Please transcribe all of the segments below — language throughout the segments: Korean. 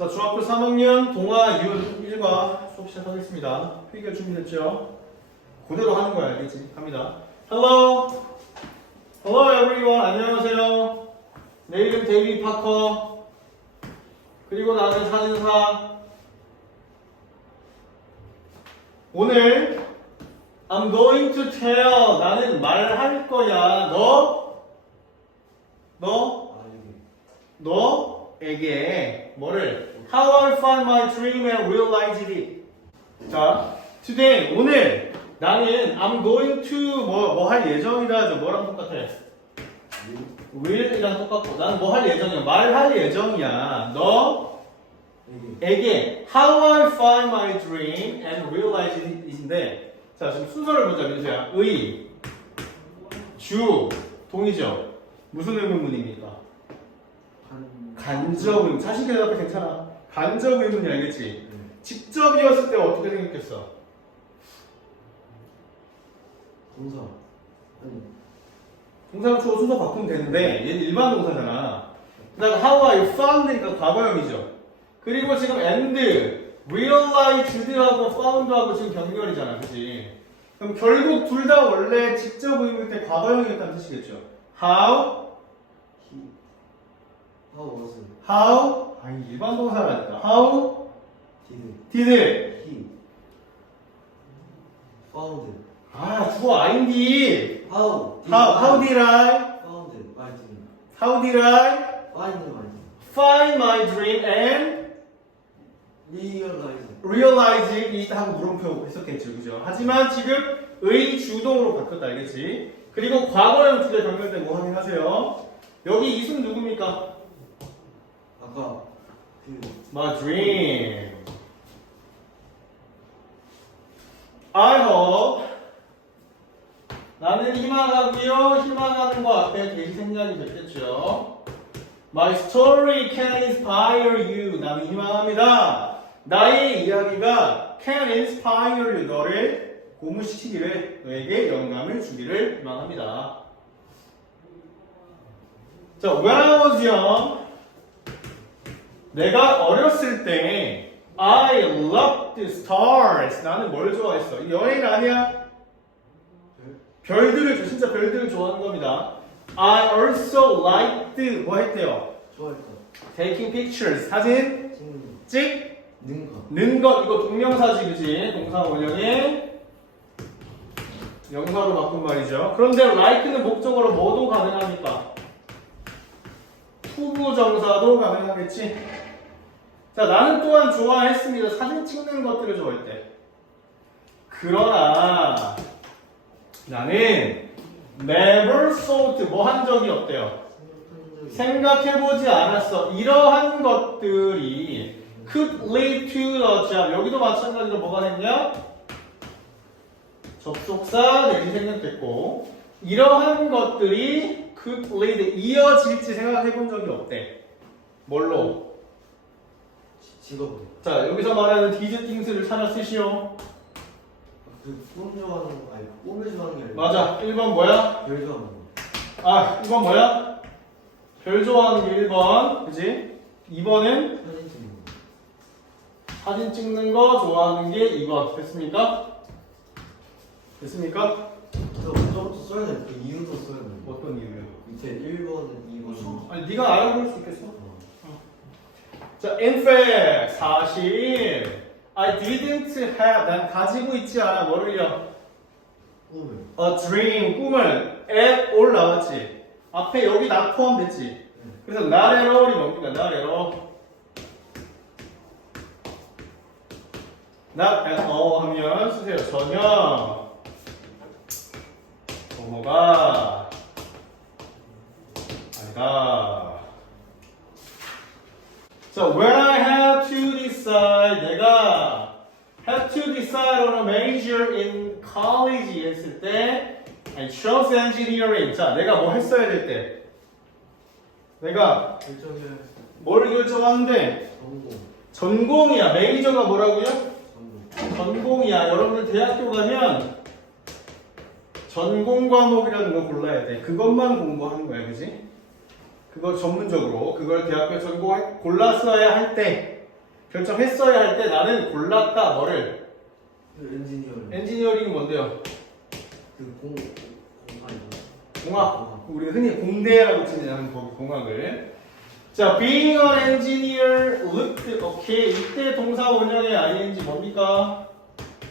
자, 중학교 3학년 동아 윤 1과 수업 시작하겠습니다. 필기가 준비됐죠? 그대로 하는 거야, 알겠지? 갑니다. Hello! Hello everyone! 안녕하세요. 내 이름 데이비 파커. 그리고 나는 사진사. 오늘 I'm going to tell 나는 말할 거야. 너? 너? 너에게 뭐를 How I find my dream and realized it. 자, today 오늘 나는 I'm going to 뭐 뭐 할 예정이다. 저 뭐랑 똑같아? will이랑 똑같고 나는 뭐 할 예정이야. 말할 예정이야. 너에게 How I find my dream and realized it인데 자 지금 순서를 보자 민수야. 의, 주, 동이죠. 무슨 의문문입니까? 한 간접 의문. 자신 대답해 괜찮아. 간접 의문이 알겠지? 네. 직접이었을 때 어떻게 생각했어? 동사 아니 동사가 주어 순서 바꾸면 되는데 얘는 일반 동사잖아. 그다음 how are you found니까 과거형이죠. 그리고 지금 and, realized하고 found하고 지금 병렬이잖아, 그렇지? 그럼 결국 둘 다 원래 직접 의문일 때 과거형이었다는 뜻이겠죠. How, how was how, 아니 일반 동사라니까. How did did, he found 아 주어 아인디. how did How, how I did I, found my dream how did I find my dream find my dream and realize realize it 하고 물음표 했었겠죠, 그죠? 하지만 지금 의 주동으로 바뀌었다, 알겠지? 그리고 과거형 병렬된 거 확인하세요. 여기 이승 누굽니까? 아까 그 My dream. I hope. 나는 희망하고요. 희망하는 거 앞에 대시 생략이 됐겠죠. My story can inspire you. 나는 희망합니다. 나의 이야기가 can inspire you. 너를 고무시키기를, 너에게 영감을 주기를 희망합니다. 자, when I was young, 내가 어렸을 때 I loved the stars. 나는 뭘 좋아했어? 이 연예인 아니야? 별들을 좋아- 진짜 별들을 좋아하는 겁니다. I also liked 뭐 했대요? 좋아했다 Taking pictures 사진 찍는 찍는 거것 이거 동명사지 그지? 동사 원형에 명사로 바꾼 말이죠. 그런데 like는 목적어로 뭐도 가능합니까? 후부정사도 가능하겠지. 자, 나는 또한 좋아했습니다. 사진 찍는 것들을 좋아했대. 그러나 나는 never thought 뭐 한 적이 없대요. 생각해보지 않았어. 이러한 것들이 could lead to the job. 여기도 마찬가지로 뭐가 됐냐? 접속사 내지 생략됐고 이러한 것들이 could lead 이어질지 생각해본 적이 없대. 뭘로? 지- 직업으로 자 여기서 말하는 these things를 찾아 쓰시오. 그 꿈 좋아하는 거 아니 꿈을 좋아하는 게 아니라 맞아. 1번 뭐야? 별 좋아하는 거 아 1번 뭐야? 별 좋아하는 게 1번. 그지? 2번은 사진 찍는 거 사진 찍는 거 좋아하는 게 2번. 됐습니까? 됐습니까? 저 먼저부터 써야 돼. 그 이유도 써야 돼. 어떤 이유요? 밑에 1번, 2번. 아니 네가 알아볼 수 있겠어? 자, in fact, 사실 I didn't have, 난 가지고 있지 않아. 뭐를요? 꿈을. A dream, 꿈을 at all 나왔지. 앞에 여기 나 포함됐지. 그래서 not at all이 뭡니까? not at all. not at all 하면 쓰세요. 전혀. 뭐가 아니다. 자, when I had to decide, 내가 had to decide on a major in college 했을 때, I chose engineering. 자, 내가 뭐 했어야 될 때, 내가 뭘 결정하는데 전공. 전공이야. 메이저가 뭐라고요? 전공. 전공이야. 여러분들 대학교 가면 전공 과목이라는 거 골라야 돼. 그것만 공부하는 거야, 그지? 그거 전문적으로 그걸 대학교 전공 골랐어야 할 때 결정했어야 할 때 나는 골랐다 뭐를? 그 엔지니어. 엔지니어링이 뭔데요? 그공 공. 공학. 우리가 흔히 공대라고 치는 거기 공학을. 자 being an engineer looked okay 이때 동사 원형의 ing 뭡니까?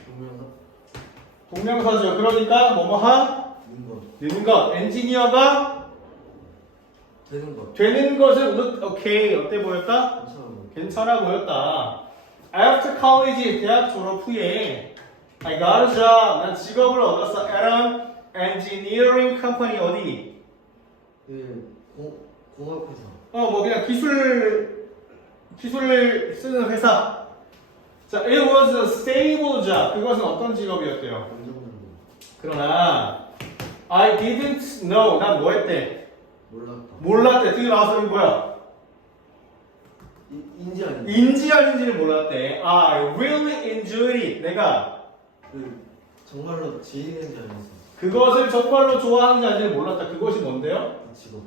동명사. 동명사죠. 그러니까 뭐뭐하? 있는 거 되는 것. 엔지니어가 되는 거 되는 것은 look okay 어때 보였다? 괜찮아 뭐. 괜찮아 보였다. After college, 대학 졸업 후에 I got a job. 난 직업을 얻었어. At an engineering company 어디? 그공 공학 회사 어, 뭐 그냥 기술 기술을 쓰는 회사. 자, it was a stable job. 그것은 어떤 직업이었대요? 그러나 I didn't know. 난 뭐 했대? 거 몰랐다 몰랐대. 나와서 이거 뭐야? 이, 인지 아닌가 인지 아닌지를 몰랐대. I really enjoyed it. 내가 그 정말로 지인인지 아니었어 그것을 정말로 좋아하는지 아닌지 몰랐다. 그것이 뭔데요? 그 직업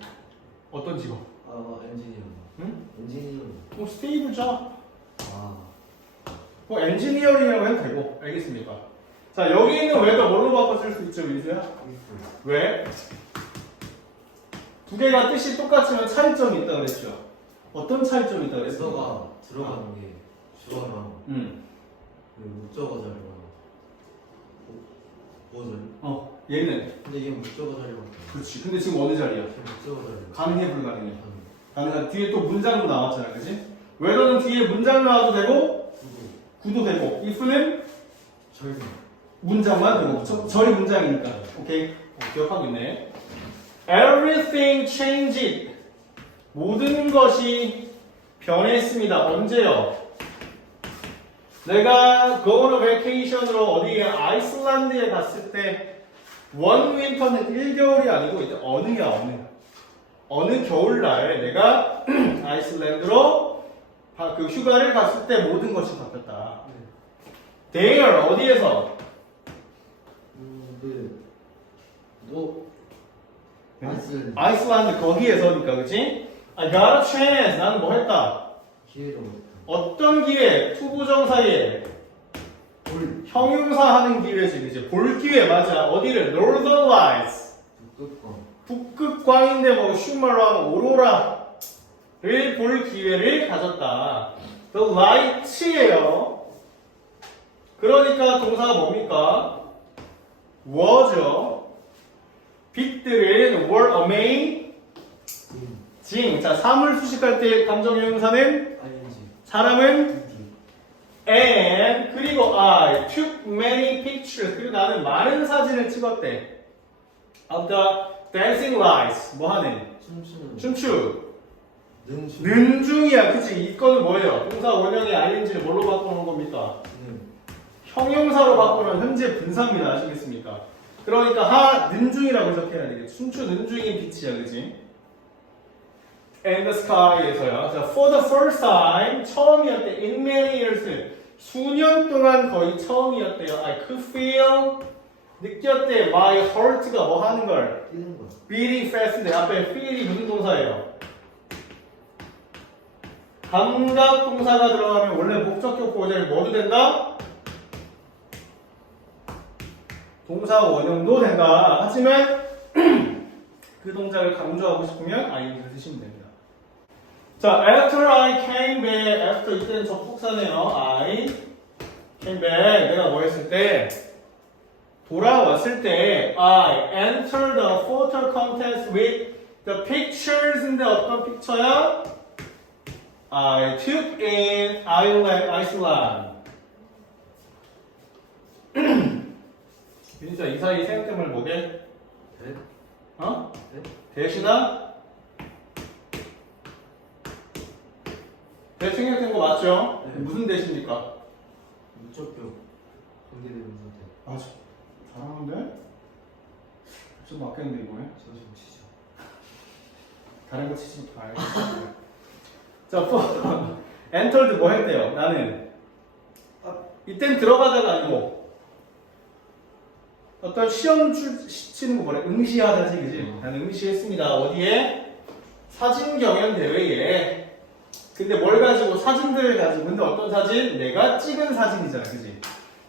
어떤 직업? 아 엔지니어 응? 엔지니어 뭐 스테이블 잡. 아 뭐 엔지니어링이라고 해도 되고. 알겠습니까? 자 여기 있는 왜도 뭘로 바꿔 쓸 수 있죠, 민수야? 왜? 두 개가 뜻이 똑같지만 차이점이 있다 그랬죠. 어떤 차이점이 있다 그랬어? 에서가 들어가는 게 주어랑 응. 그 목적어 자리랑 뭐죠? 어. 얘는 근데 이게 목적어 자리밖에 그렇지. 근데 지금 어느 자리야? 목적어 자리 가능해 불가능해? 가능한 뒤에 또 문장도 나왔잖아, 그지? 왜도는 뒤에 문장 나와도 되고 구도 구도 되고 if는 절대 문장만 되고 저, 절이 문장이니까 오케이 어, 기억하고 있네 everything changed 모든 것이 변했습니다. 언제요? 내가 go on a vacation으로 어디에? 아이슬란드에 갔을 때원 윈터는 1개월이 아니고 이제 어느야 어느. 어느 겨울날 내가 아이슬란드로 바- 그 휴가를 갔을 때 모든 것이 바뀌었다. There 어디에서? 음그너 아이슬 아이슬란드 거기에서니까 그치? I got a chance 나는 뭐 했다? 기회를 어떤 기회? 투부정사에. 볼 형용사 하는 기회지 그치? 볼 기회 맞아. 어디를? Northern Lights. 북극과 북극광인데 뭐 슈머로 하면 오로라를 볼 기회를 가졌다. The light예요. 그러니까 동사가 뭡니까? was죠 빛들은 were amazing 음 자, 사물 수식할 때 감정 형용사는 사람은 디 and 그리고 I. took many pictures. 그리고 나는 많은 사진을 찍었대. Of the dancing lights. 뭐 하는? 춤추는 춤추. 능추 는중이야. 그치? 이거는 뭐예요? 동사 원형의 ing를 뭘로 바꾸는 겁니까? 능. 형용사로 바꾸는 현재 분사입니다. 아시겠습니까 그러니까 하 는중이라고 해석해야 되겠지. 춤추 는중인 빛이야 그치 and the sky에서요 자, for the first time 처음이었대. In many years. 수년 동안 거의 처음이었대요. I could feel 느꼈대. My heart가 뭐 하는 걸? 뛰는 거야 beating fast인데 앞에 feel이 무슨 동사예요? 감각 동사가 들어가면 원래 목적격 보호자를 뭐도 된다? 동사 원형도 된다. 하지만 그 동작을 강조하고 싶으면 ing를 쓰시면 됩니다. 자, after I came back, after 이때는 접속사네요. I came back. 내가 뭐 했을 때? 돌아왔을 때 I entered the photo contest with the pictures인데 어떤 픽처야? I took in Ireland, Iceland. 진짜 이 사이 생각tem을 뭐게? 대 어? 네? 대신아? 대생각된 거 맞죠? 네. 무슨 대신입니까? 목적격 관계되면서 대 아, 저- 잘하는데? 좀 맞겠는데 이거에? 저 지금 치죠 다른 거 치지 말고. 자, for entered 뭐 했대요? 나는 아, 이땐 들어가다가 아니고 어떤 시험 출, 치는 거 뭐래? 응시하다지, 그지? 음. 나는 응시했습니다. 어디에? 사진 경연 대회에 근데 뭘 가지고 사진들을 가지고 근데 어떤 사진? 내가 찍은 사진이잖아, 그지?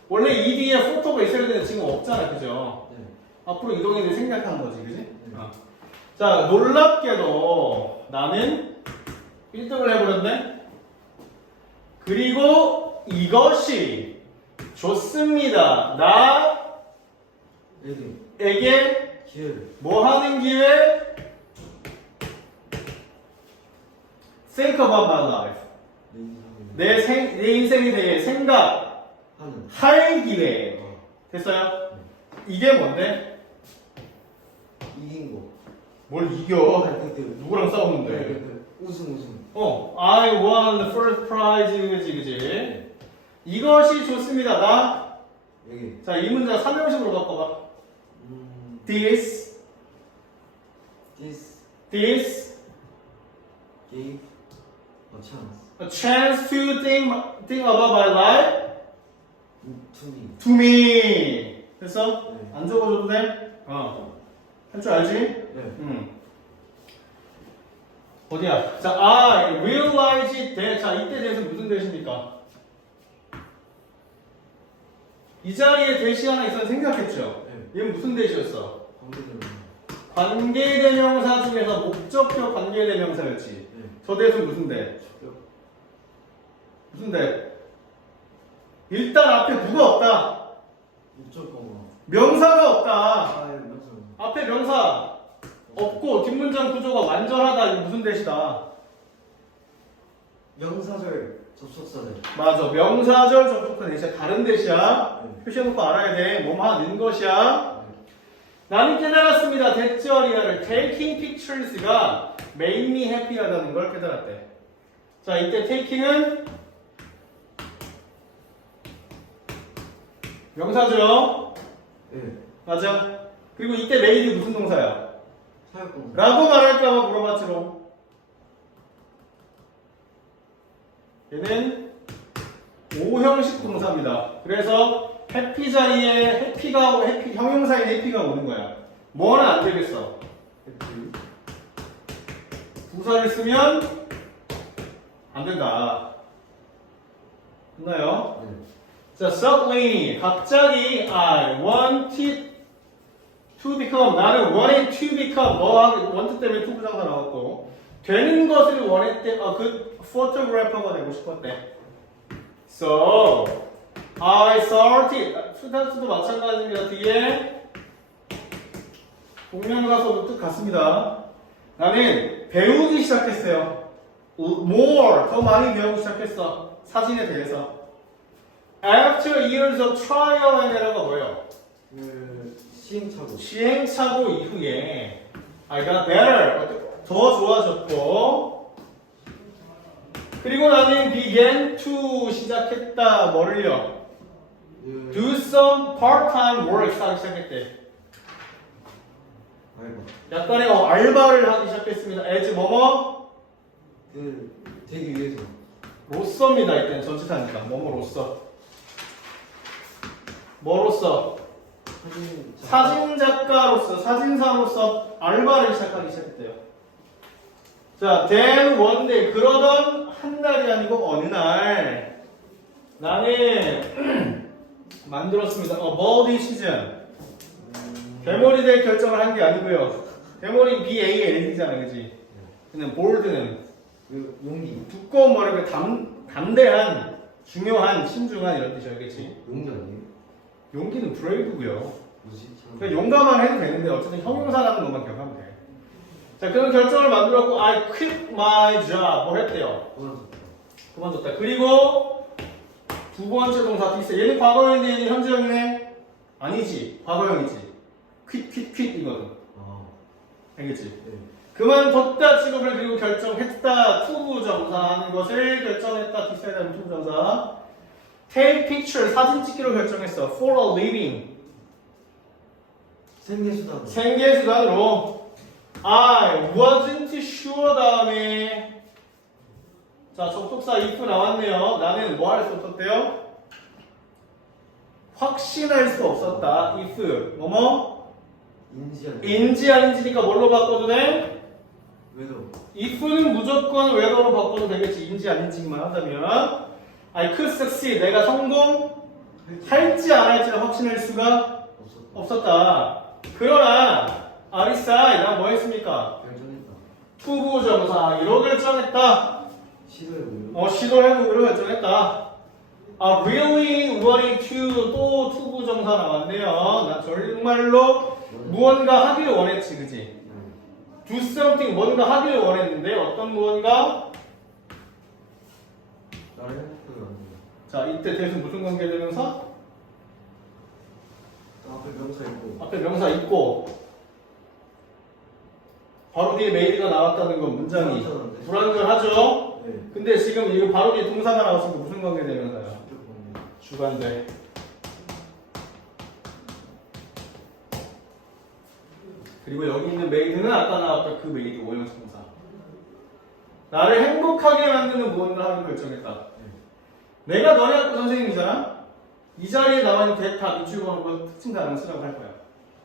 원래 이 뒤에 포토가 있어야 되는데 지금 없잖아, 그죠? 네. 앞으로 이동해도 생각하는 거지, 그지? 네. 어. 자, 놀랍게도 나는 1등을 해버렸네? 그리고 이것이 좋습니다. 나 에게 뭐 하는 기회? Think about my life. 내 생, 내 인생에 대해 생각할 기회. 어, 됐어요? 이게 뭔데? 이긴 거. 뭘 이겨? 아, 그, 그, 누구랑 그, 싸웠는데? 그, 그, 우승 우승. 어, I won the first prize, 그지, 그지? 이것이 좋습니다. 나, 에게 자, 이 문장 삼형식으로 바꿔봐. 음, This, this this, gave a chance a chance to think, think about my life to me. to me. 됐어? 네. 안 적어줘도 돼? 어. 할 줄 알지? 네. 음. 어디야? 자, I realize it that. 자, 이때 대해서 무슨 대시입니까? 이 자리에 대시 하나 있어서 생각했죠? 네. 얘는 무슨 대시였어? 관계대명사 중에서 목적격 관계대명사였지. 네. 저 대는 무슨 대? 무슨 대? 일단 앞에 누가 없다. 명사가 없다. 아, 예. 앞에 명사 없고 뒷문장 구조가 완전하다. 이거 무슨 대시다? 명사절 접속사절. 맞아. 명사절 접속사 대시야. 다른 대시야. 네. 표시해놓고 알아야 돼. 뭐만 는 것이야. 네. 나는 깨달았습니다. 대절이야를 taking pictures가 made me happy하다는 걸 깨달았대. 자, 이때 taking은 명사죠. 네. 맞아. 그리고 이때 made 무슨 동사야? 사역동사. 라고 말할까봐 물어봤지롱. 얘는 오형식 동사입니다. 그래서 해피 자리에 해피가 해피 형용사인 해피가 오는 거야. 뭐는 안 되겠어. 부사를 쓰면 안 된다. 됐나요? 네. 자, suddenly 갑자기 I wanted to become 나는 wanted to become 뭐 하기 want 때문에 to 부정사 나왔고 되는 것을 원했대 어그 photographer가 되고 싶었대. So I started 수단수도 마찬가지입니다. 뒤에 동명사서도 뜻 같습니다. 나는 배우기 시작했어요. more 더 많이 배우기 시작했어. 사진에 대해서. After years of trial and error가 뭐예요? 그 시행착오. 시행착오 이후에 I got better. 더 좋아졌고 그리고 나는 began to 시작했다. 뭐를요? 그 Do some part-time work 하기 시작했대. 알바. 약간의 어, 알바를 하기 시작했습니다. as 뭐뭐? 그 되기 위해서. 로서입니다. 이때는 전치사니까 뭐뭐로서. 뭐로서? 사진. 작가. 사진 작가로서, 사진사로서 알바를 시작하기 시작했대요. 자, then one day 그러던 한 날이 아니고 어느 날 나는 만들었습니다. 어, 버디 시즌. 음, 대머리 될 결정을 한 게 아니고요. 대머리 B A L D잖아, 그지? 근데 볼드는 그 용기. 두꺼운 머리가 담 담대한, 중요한, 신중한 이런 뜻이었겠지. 용기 아니에요? 용기는 브레이브고요. 뭐지? 그러니까 용감만 해도 되는데 어쨌든 형용사라는 것만 기억하면 돼. 자, 그런 결정을 만들었고 I quit my job. 뭐 했대요? 그만뒀다. 그리고 두 번째 동사 디스. 얘는 과거형이네, 얘는 현재형이네? 아니지. 과거형이지. quit, quit, quit 이거든. 아, 알겠지? 네. 그만뒀다 직업을 그리고 결정했다 투부정사 하는 것을 결정했다 대한 투부정사 take picture 사진 찍기로 결정했어 for a living 생계수단. 생계수단으로 I wasn't sure 다음에 자 접속사 if 나왔네요. 나는 뭐 할 수 없었대요? 확신할 수 없었다. if. 뭐뭐? 인지한. 인지 아닌지니까 뭘로 바꿔도 돼? 왜도 if는 무조건 whether로 바꿔도 되겠지. 인지 아닌지만 하다면. I could succeed. 내가 성공할지 안 할지 확신할 수가. 없었다. 그러나 아리사이 난뭐 했습니까? 결정했다. 투부정사기로 결정했다 시도해보려. 어 시도해보기로 결정했다 아 really wanting to 또 투부정사 나왔네요 나 정말로 무언가 하기를 원했지 그지? 네. do something 뭔가 하기를 원했는데 어떤 무언가? 나를 행복하게 만든다. 자 이때 대신 무슨 관계대명사? 앞에 명사 있고. 앞에 명사 있고 바로 뒤에 메이드가 나왔다는 건 문장이 불안전한데? 불안전하죠? 네. 근데 지금 이거 바로 뒤에 동사가 나왔으니까 무슨 관계대명사야? 무조건. 주관대 그리고 여기 있는 메이드는 아까 나왔던 그 메이드 오형식 동사 나를 행복하게 만드는 무언가 하기로 결정했다 내가 너네 학교 선생님이잖아 이 자리에 나와 있는 대타 미출번호 특징 쓰라고 할 거야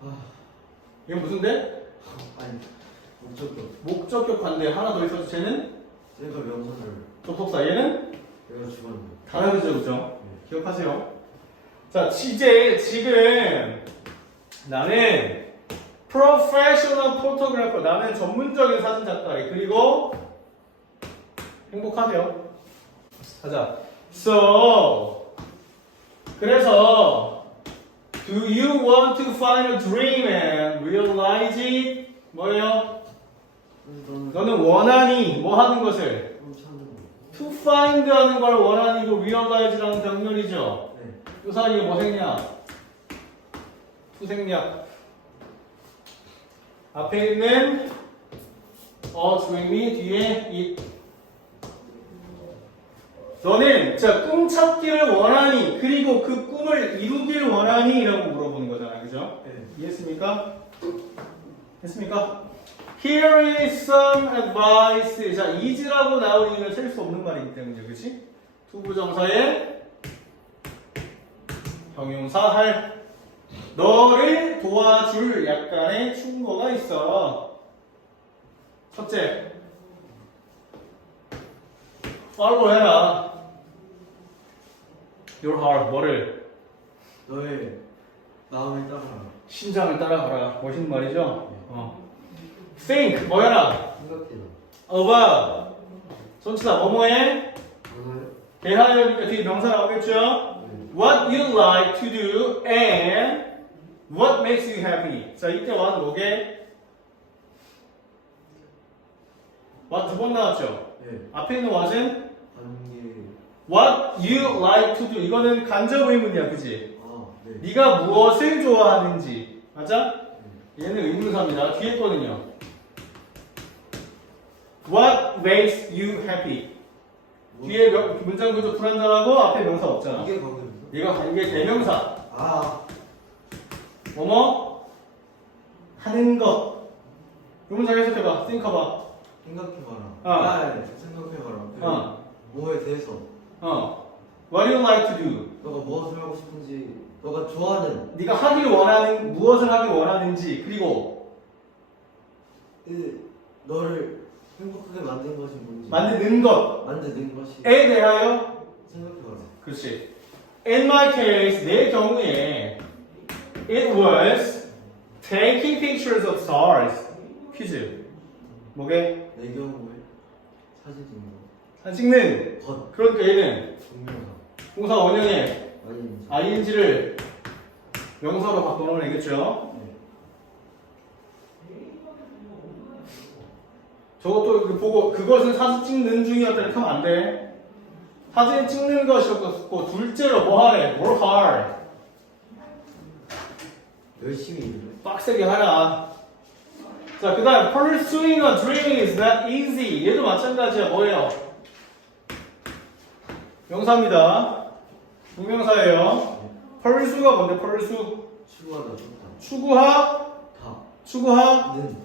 아, 이건 무슨 데? 아니. 목적도. 목적격 관대 하나 더 있어도 쟤는 내가 명사를. 접속사 얘는 내가 주관을. 다르죠 그죠? 기억하세요. 자, 이제 지금 나는 프로페셔널 포토그래퍼 나는 전문적인 사진 작가래. 그리고 행복하세요. 가자. So 그래서 Do you want to find a dream and realize it? 뭐예요? 너는 원하니 뭐 하는 것을 to find 하는 걸 원하니고 realize라는 병렬이죠. 네. 이 사이에 뭐 생략? 투생략. 앞에 있는 어 dream이 뒤에 it. 너는 자 꿈 찾기를 원하니 그리고 그 꿈을 이루길 원하니 라고 물어보는 거잖아, 그죠? 네. 이해했습니까? 됐습니까? Here is some advice. 자, is라고 나오면 셀수 없는 말이기 때문에, 그렇지? 투부정사에 형용사 할 너를 도와줄 약간의 충고가 있어. 첫째, follow 해라. Your heart, 뭐를? 너의 마음을 따라라. 심장을 따라가라. 멋있는 말이죠? 어. Think, 뭐해라? 생각해라. about. 뭐뭐해? 오늘 대하여니까 뒤에 명사 나오겠죠? 네. What you like to do and what makes you happy. 자, 이때 what 뭐게? what 두번 나왔죠? 네. 앞에 있는 what은 what you like to do. 이거는 간접 의문이야, 그지? 아, 네. 네가 무엇을 좋아하는지. 맞아? 얘는 의문사입니다. 뒤에 거는요. What makes you happy? 뭐- 뒤에 명- 문장 구조 불안전하고 앞에 명사 없잖아. 이게 관계입니다. 얘가 이게 대명사. 아, 뭐뭐 하는 것. 이 문장 해석해봐. think 해봐. 생각해봐라. 어. 아, 네. 생각해봐라. 그리고 어. 뭐에 대해서 어. What do you like to do? 너가 무엇을 하고 싶은지, 너가 좋아하는 네가 하길 원하는 무엇을 하길 원하는지 그리고 그 너를 행복하게 만든 것이 뭔지 만드는 것에 만드는 것이 대하여 생각해봐라. 그렇지. In my case, 내 경우에 it was taking pictures of stars. 퀴즈. 뭐게? 내 경우에 사진 찍는 거. 사진 찍는. 겉, 그러니까 얘는 동명사, 동사 원형에 아니, ing를 명사로 바꿔놓으면 되겠죠? 네. 저것도 이렇게 보고 그것은 사진 찍는 중이었다 이렇게 하면 안 돼. 사진 찍는 것이었고 둘째로 뭐 하래? 뭘 hard. 열심히. 빡세게 하라. 자, 그 다음 pursuing a dream is not easy. 얘도 마찬가지야. 뭐예요? 명사입니다. 동명사예요. pursue가 뭔데? pursue. 추구하다. 추구하, 다, 추구하, 는,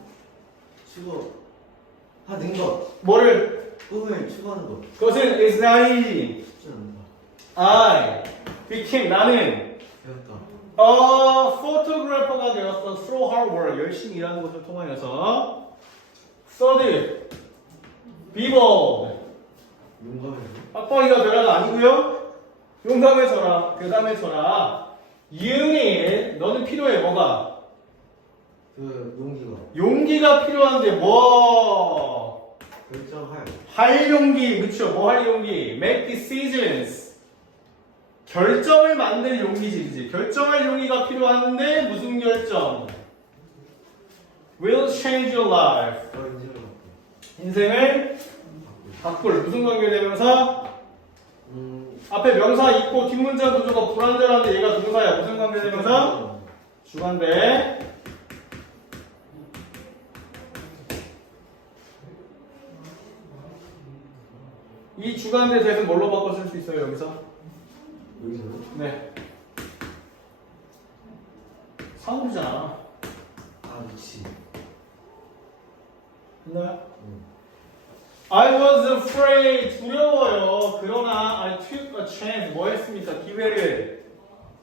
추구, 하는 것, 뭐를? 꿈을 추구하는 것. 그것은 is not easy. 쉽지 않다. I became 나는 배웠다. 어, 포토그래퍼가 되었어. through hard work. 열심히 일하는 것을 통하여서 third, bold. 용감해서. 빡빡이가 변화가 아니고요. 용감해져라. You need, 너는 필요해, 뭐가? 그 용기가. 용기가 필요한데 뭐? 결정할. 할 용기, 그쵸? 뭐 할 용기? Make decisions. 결정을 만들 용기지, 그지? 결정할 용기가 필요한데 무슨 결정? Will change your life. 너 인지를 갖고. 인생을 바꿀 무슨 관계되면서 음. 앞에 명사 있고 뒷문자 구조가 불완전한데 얘가 동사야 무슨 관계되면서 주관대 이 주관대 대해서 뭘로 바꿔 쓸 수 있어요 여기서 여기서요? 네 상호잖아 아 그치. 있나요? 응. I was afraid 두려워요 그러나 I took a chance 뭐 했습니까 기회를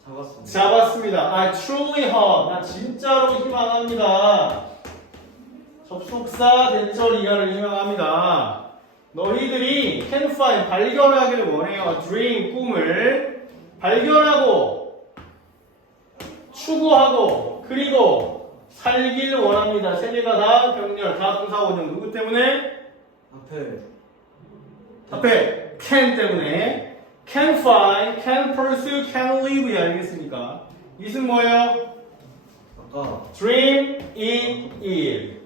잡았습니다. 잡았습니다. I truly hope. 나 진짜로 희망합니다. 접속사 대절 이하를 희망합니다. 너희들이 can find 발견하기를 원해요. Dream 꿈을 발견하고 추구하고 그리고 살길 원합니다. 세 개가 다 병렬, 다 동사 원형 누구 때문에? 앞에 앞에 can 때문에 can find, can pursue, can live 알겠습니까? 이승 뭐예요? 아까 dream, eat, eat.